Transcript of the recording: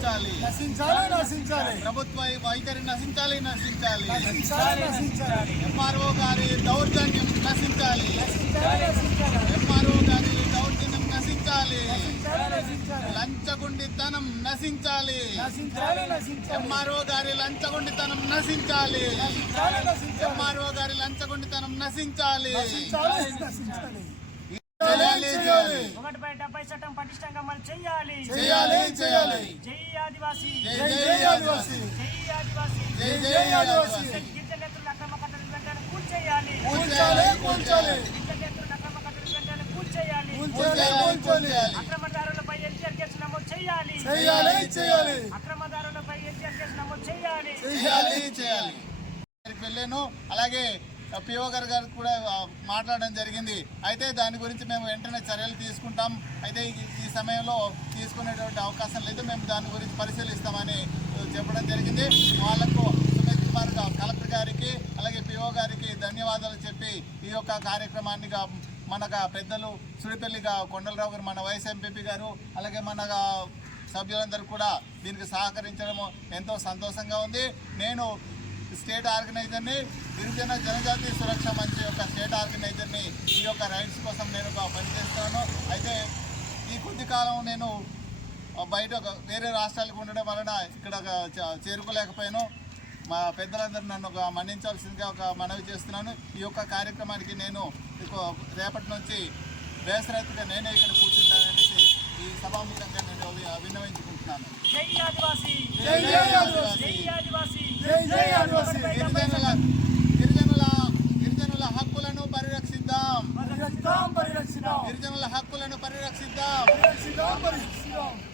నశించాలి, ప్రభుత్వ వైఖరి నశించాలి. ఎంఆర్ఓ గారి దౌర్జన్యం నశించాలి. లంచగొండితనం నశించాలి. ఎంఆర్ఓ గారి లంచగొండితనం నశించాలి. చేయాలి. 1/70 చట్టం పటిష్టంగా అమలు చేయాలి. జై ఆదివాసీ. గిరిజనేతల అక్రమ కట్టడి వెంటనే కూల్చేయాలి. అక్రమదారులపై ఎన్టీఆర్ కేసు నమోదు చేయాలి. వెళ్ళాను. అలాగే పిఓ గారు కూడా మాట్లాడడం జరిగింది. అయితే దాని గురించి మేము వెంటనే చర్యలు తీసుకుంటాం. అయితే ఈ సమయంలో తీసుకునేటువంటి అవకాశం లేదు. మేము దాని గురించి పరిశీలిస్తామని చెప్పడం జరిగింది. వాళ్లకు సుమిత్ కుమార్ కలెక్టర్ గారికి అలాగే పిఓ గారికి ధన్యవాదాలు చెప్పి ఈ యొక్క కార్యక్రమాన్ని మన పెద్దలు సుడిపల్లి కొండలరావు గారు, మన వైస్ ఎంపీపీ గారు, అలాగే మన సభ్యులందరూ కూడా దీనికి సహకరించడం ఎంతో సంతోషంగా ఉంది. నేను స్టేట్ ఆర్గనైజర్ని, గిరిజన జనజాతి సురక్ష మంచి యొక్క స్టేట్ ఆర్గనైజర్ని. ఈ యొక్క రైట్స్ కోసం నేను పనిచేస్తున్నాను. అయితే ఈ కొద్ది కాలం నేను బయట వేరే రాష్ట్రాలకు ఉండడం వలన ఇక్కడ చేరుకోలేకపోయాను. మా పెద్దలందరూ నన్ను మన్నించాల్సిందిగా మనవి చేస్తున్నాను. ఈ యొక్క కార్యక్రమానికి నేను రేపటి నుంచి బేసరైతుగా నేనే ఇక్కడ కూర్చుంటాననేసి ఈ సభాముఖంగా నేను విన్నవించుకుంటున్నాను. గిరిజనుల హక్కులను పరిరక్షిద్దాం.